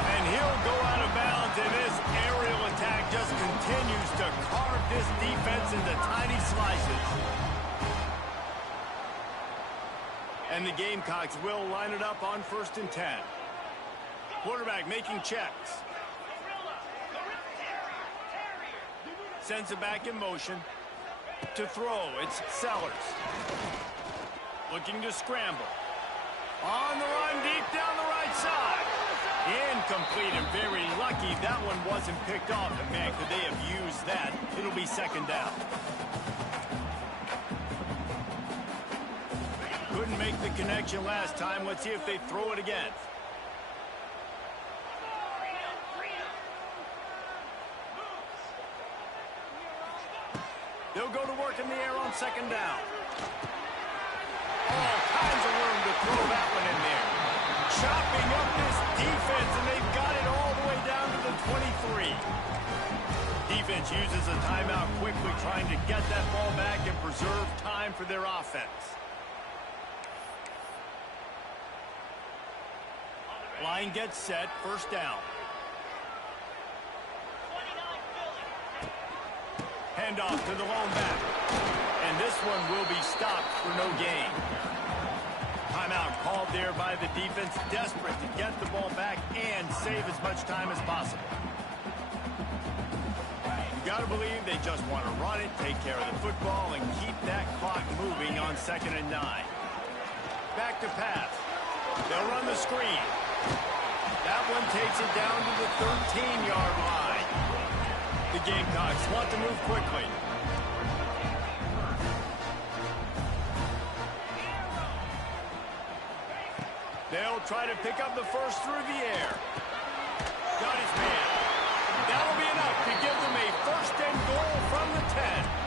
And he'll go out of bounds, and this aerial attack just continues to carve this defense into tiny slices. And the Gamecocks will line it up on 1st and 10. Quarterback making checks. Sends it back in motion. To throw, it's Sellers. Looking to scramble. On the run, deep down the right side. Incomplete, and very lucky that one wasn't picked off. And man, could they have used that? It'll be 2nd down. Couldn't make the connection last time. Let's see if they throw it again. They'll go to work in the air on 2nd down. All kinds of room to throw that one in there. Chopping up this defense, and they've got it all the way down to the 23. Defense uses a timeout quickly, trying to get that ball back and preserve time for their offense. Line gets set, 1st down. Handoff to the lone back. And this one will be stopped for no gain. Timeout called there by the defense, desperate to get the ball back and save as much time as possible. You got to believe they just want to run it, take care of the football, and keep that clock moving on 2nd and 9. Back to pass. They'll run the screen. That one takes it down to the 13-yard line. The Gamecocks want to move quickly. They'll try to pick up the first through the air. Got his man. That'll be enough to give them a 1st and goal from the 10.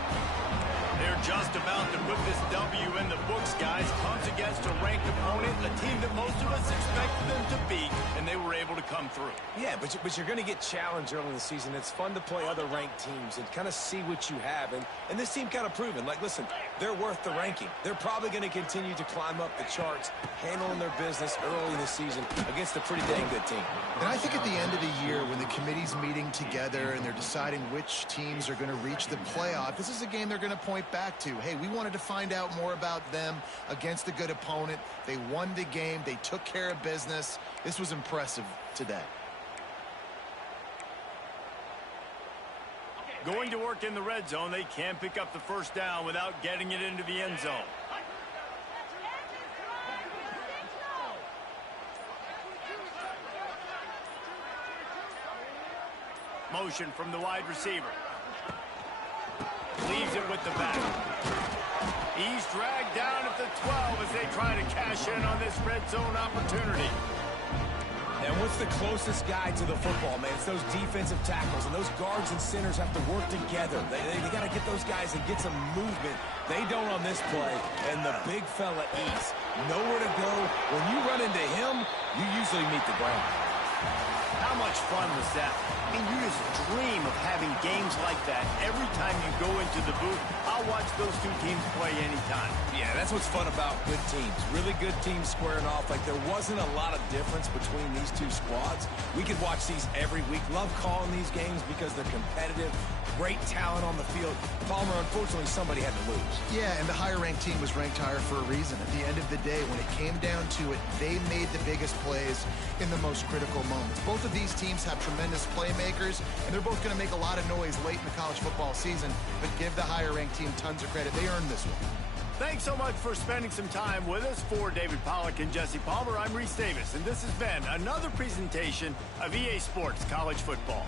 They're just about to put this W in the books, guys. Comes against a ranked opponent, a team that most of us expected them to beat, and they were able to come through. Yeah, but you're going to get challenged early in the season. It's fun to play other ranked teams and kind of see what you have. And this team kind of proven, like, listen, they're worth the ranking. They're probably going to continue to climb up the charts, handling their business early in the season against a pretty dang good team. And I think at the end of the year, when the committee's meeting together and they're deciding which teams are going to reach the playoff, this is a game they're going to point back to. Hey, we wanted to find out more about them against a good opponent. They won the game. They took care of business. This was impressive today. Going to work in the red zone, they can pick up the 1st down without getting it into the end zone. Motion from the wide receiver. Leaves it with the back. He's dragged down at the 12 as they try to cash in on this red zone opportunity. And what's the closest guy to the football, man? It's those defensive tackles, and those guards and centers have to work together. They got to get those guys and get some movement. They don't on this play, and the big fella eats. Nowhere to go. When you run into him, you usually meet the ground. How much fun was that? I mean, you just dream of having games like that every time you go into the booth. I'll watch those two teams play anytime. Yeah, that's what's fun about good teams. Really good teams squaring off. Like, there wasn't a lot of difference between these two squads. We could watch these every week. Love calling these games because they're competitive. Great talent on the field. Palmer, unfortunately, somebody had to lose. Yeah, and the higher-ranked team was ranked higher for a reason. At the end of the day, when it came down to it, they made the biggest plays in the most critical moments. Both of these teams have tremendous playmakers, and they're both going to make a lot of noise late in the college football season, but give the higher-ranked team tons of credit. They earned this one. Thanks so much for spending some time with us. For David Pollack and Jesse Palmer, I'm Reese Davis, and this has been another presentation of EA Sports College Football.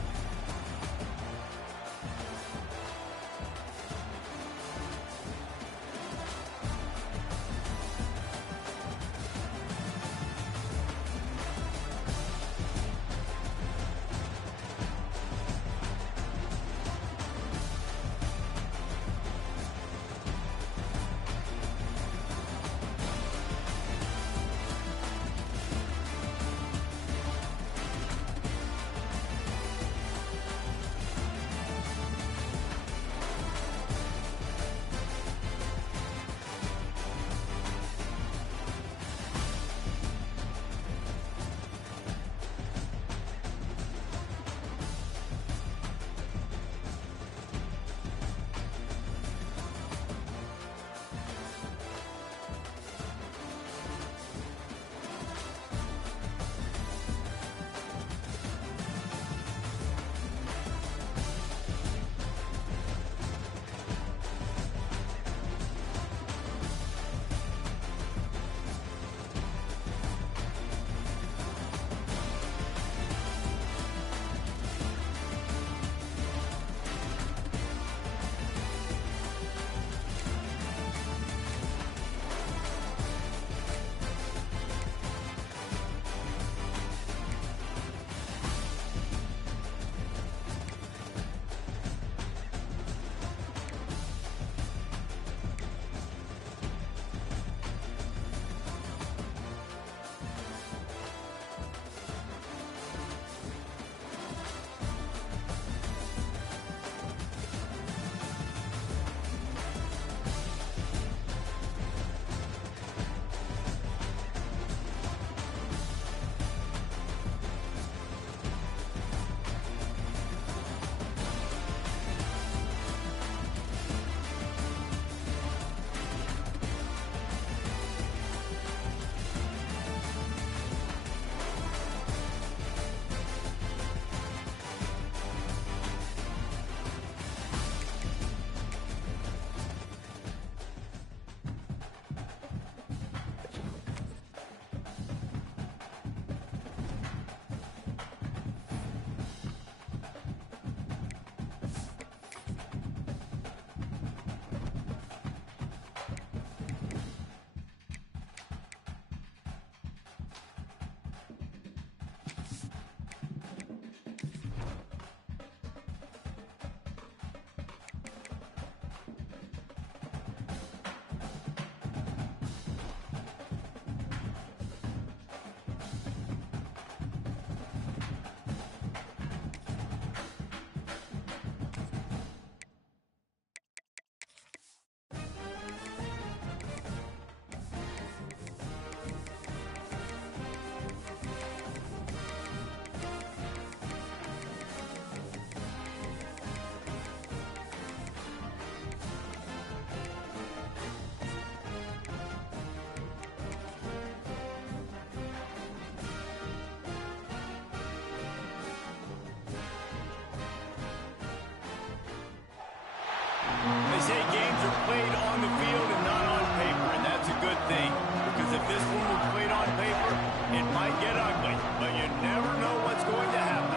They say games are played on the field and not on paper, and that's a good thing. Because if this one were played on paper, it might get ugly. But you never know what's going to happen.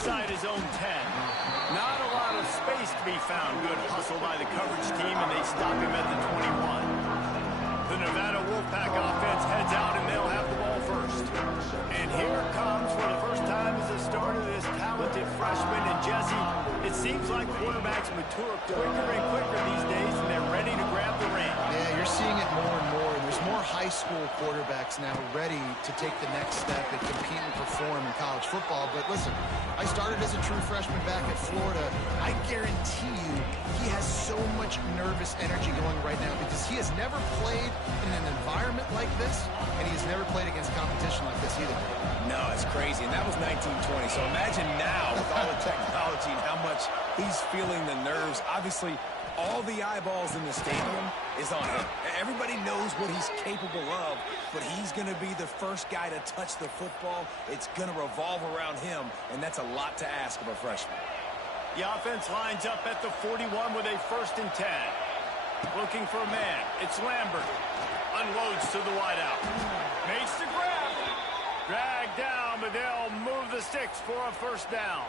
inside his own 10. Not a lot of space to be found. Good hustle by the coverage team, and they stop him at the 21. The Nevada Wolfpack offense heads out, and they'll have the ball first. And here comes, for the first time as a starter, this talented freshman. And Jesse, it seems like quarterbacks mature quicker and quicker these days, and they're ready to grab the reins. Yeah, you're seeing it more and more. There's more high school quarterbacks now ready to take the next step and compete and perform in college football. But listen, I started as a true freshman back at Florida. I guarantee you he has so much nervous energy going right now because he has never played in an environment like this, and he has never played against competition like this either. No, it's crazy, and that was 1920. So imagine now with all the technology and how much he's feeling the nerves. Obviously, all the eyeballs in the stadium is on him. Everybody knows what he's capable of, but he's going to be the first guy to touch the football. It's going to revolve around him, and that's a lot to ask of a freshman. The offense lines up at the 41 with a 1st and 10. Looking for a man. It's Lambert. Unloads to the wideout. Makes the grab. Dragged down, but they'll move the sticks for a 1st down.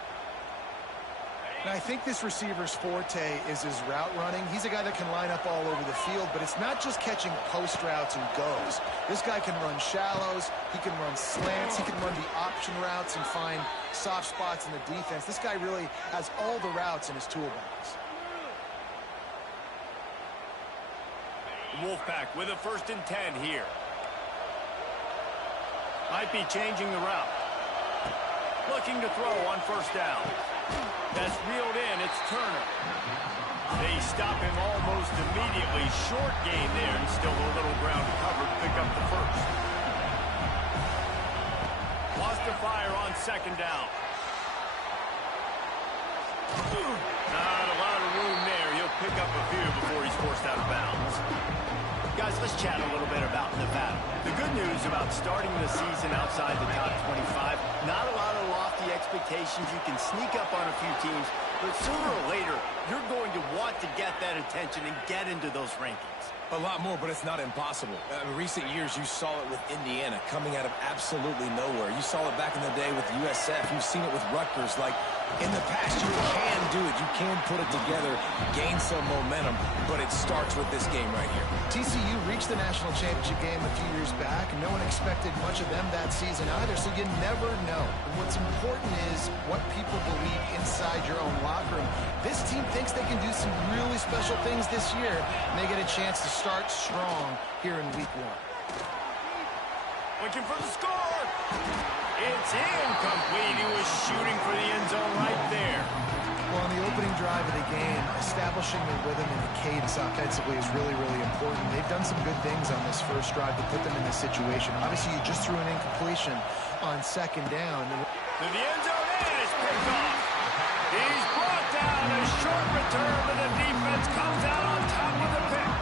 Now, I think this receiver's forte is his route running. He's a guy that can line up all over the field, but it's not just catching post routes and goes. This guy can run shallows, he can run slants, he can run the option routes and find soft spots in the defense. This guy really has all the routes in his toolbox. Wolfpack with a 1st and 10 here. Might be changing the route. Looking to throw on 1st down. That's reeled in. It's Turner. They stop him almost immediately. Short gain there, and still a little ground to cover to pick up the 1st. Lost to fire on 2nd down. Not a lot of room there. He'll pick up a few before he's forced out of bounds. Guys, let's chat a little bit about Nevada. The good news about starting the season outside the top 25, not a lot of lofty expectations. You can sneak up on a few teams, but sooner or later, you're going to want to get that attention and get into those rankings. A lot more, but it's not impossible. In recent years, you saw it with Indiana coming out of absolutely nowhere. You saw it back in the day with USF. You've seen it with Rutgers. Like, in the past, you can do it. You can put it together, gain some momentum, but it starts with this game right here. TCU reached the national championship game a few years back, and no one expected much of them that season either, so you never know. And what's important is what people believe inside your own locker room. This team thinks they can do some really special things this year, and they get a chance to start strong here in week 1. Looking for the score. It's incomplete. He was shooting for the end zone right there. Well, on the opening drive of the game, establishing the rhythm and the cadence offensively is really, really important. They've done some good things on this first drive to put them in this situation. Obviously, you just threw an incompletion on 2nd down. To the end zone, and it's picked off. He's brought down. A short return, but the defense comes out on top of the pick.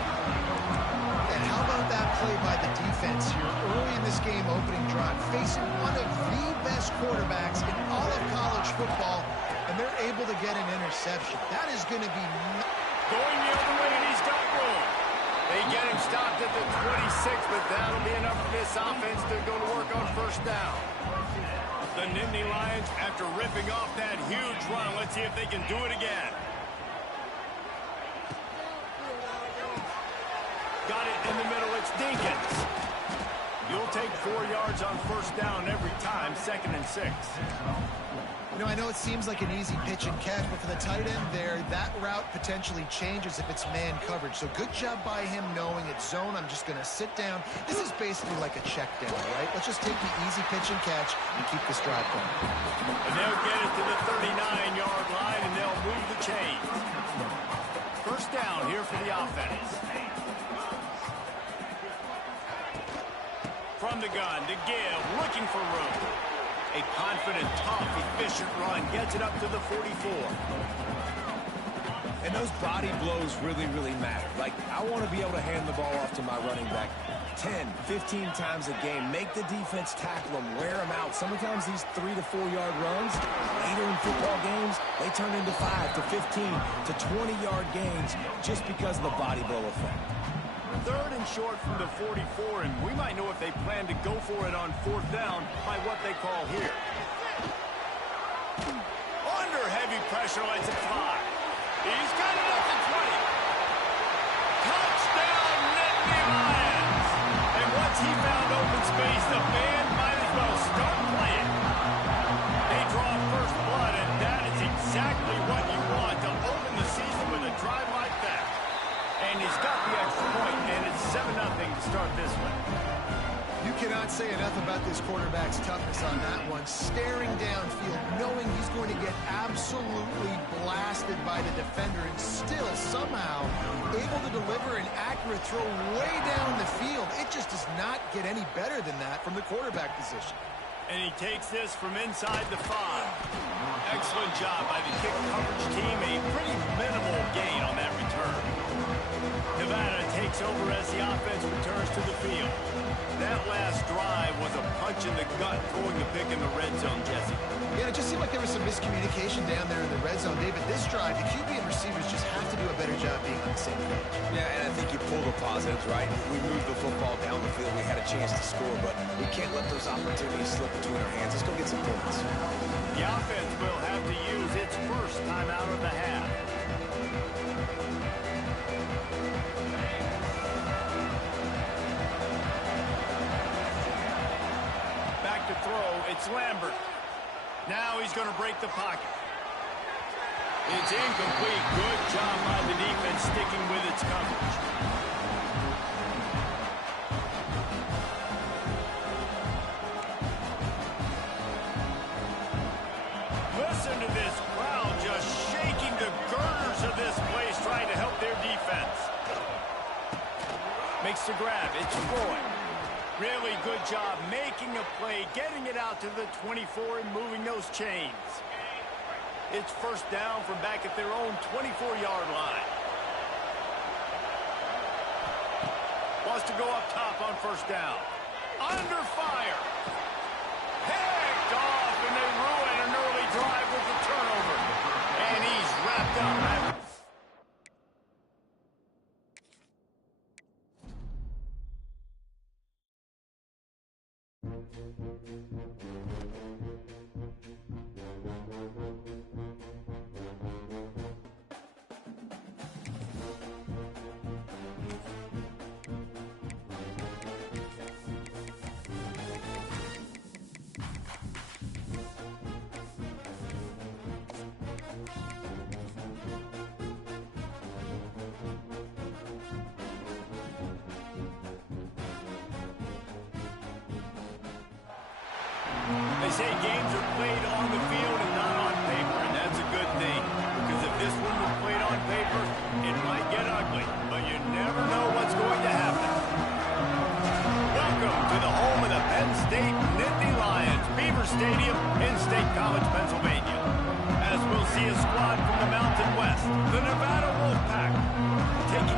And how about that play by the defense here early in this game, opening drive, facing one of the best quarterbacks in all of college football, and they're able to get an interception. That is going to be going the other way, and he's got room. They get him stopped at the 26, but that'll be enough for this offense to go to work on 1st down. The Nittany Lions, after ripping off that huge run, let's see if they can do it again. Got it in the middle. It's Dinkins. You'll take 4 yards on 1st down every time, 2nd and 6. You know, I know it seems like an easy pitch and catch, but for the tight end there, that route potentially changes if it's man coverage. So good job by him knowing it's zone. I'm just going to sit down. This is basically like a check down, right? Let's just take the easy pitch and catch and keep this drive going. And they'll get it to the 39-yard line, and they'll move the chains. 1st down here for the offense. From the gun to give, looking for room. A confident, tough, efficient run gets it up to the 44. And those body blows really, really matter. Like, I want to be able to hand the ball off to my running back 10, 15 times a game. Make the defense tackle them, wear them out. Sometimes these 3 to 4 yard runs, later in football games, they turn into 5 to 15 to 20-yard gains just because of the body blow effect. 3rd and short from the 44, and we might know if they plan to go for it on 4th down by what they call here. Under heavy pressure, lets it fly. He's got it up to 20. Touchdown, Nittany Lions. And once he found open space, the band might as well start playing. They draw first blood, and that is exactly what you want to open the season with a drive like that. And he's got the extra point, and it's 7-0 to start this one. You cannot say enough about this quarterback's toughness on that one. Staring downfield, knowing he's going to get absolutely blasted by the defender, and still somehow able to deliver an accurate throw way down the field. It just does not get any better than that from the quarterback position. And he takes this from inside the 5. Excellent job by the kick coverage team. A pretty minimal gain on that return. Nevada takes over as the offense returns to the field. That last drive was a punch in the gut, throwing the pick in the red zone, Jesse. Yeah, it just seemed like there was some miscommunication down there in the red zone. David, this drive, the QB and receivers just have to do a better job being on the same page. Yeah, and I think you pull the positives, right? We moved the football down the field. We had a chance to score, but we can't let those opportunities slip between our hands. Let's go get some points. The offense will have to use its first timeout of the half. Back to throw, it's Lambert. Now he's going to break the pocket. It's incomplete. Good job by the defense sticking with its coverage. Listen to this crowd just shaking the girders of this place, trying to help their defense. Makes the grab. It's Floyd. Really good job making a play, getting it out to the 24 and moving those chains. It's first down from back at their own 24-yard line. Wants to go up top on first down. Under fire. Picked off, and they ruin an early drive with the turnover. And he's wrapped up. They say games are played on the field and not on paper, and that's a good thing. Because if this one was played on paper, it might get ugly. But you never know what's going to happen. Welcome to the home of the Penn State Nittany Lions, Beaver Stadium in State College, Pennsylvania. As we'll see a squad from the Mountain West, the Nevada Wolfpack, taking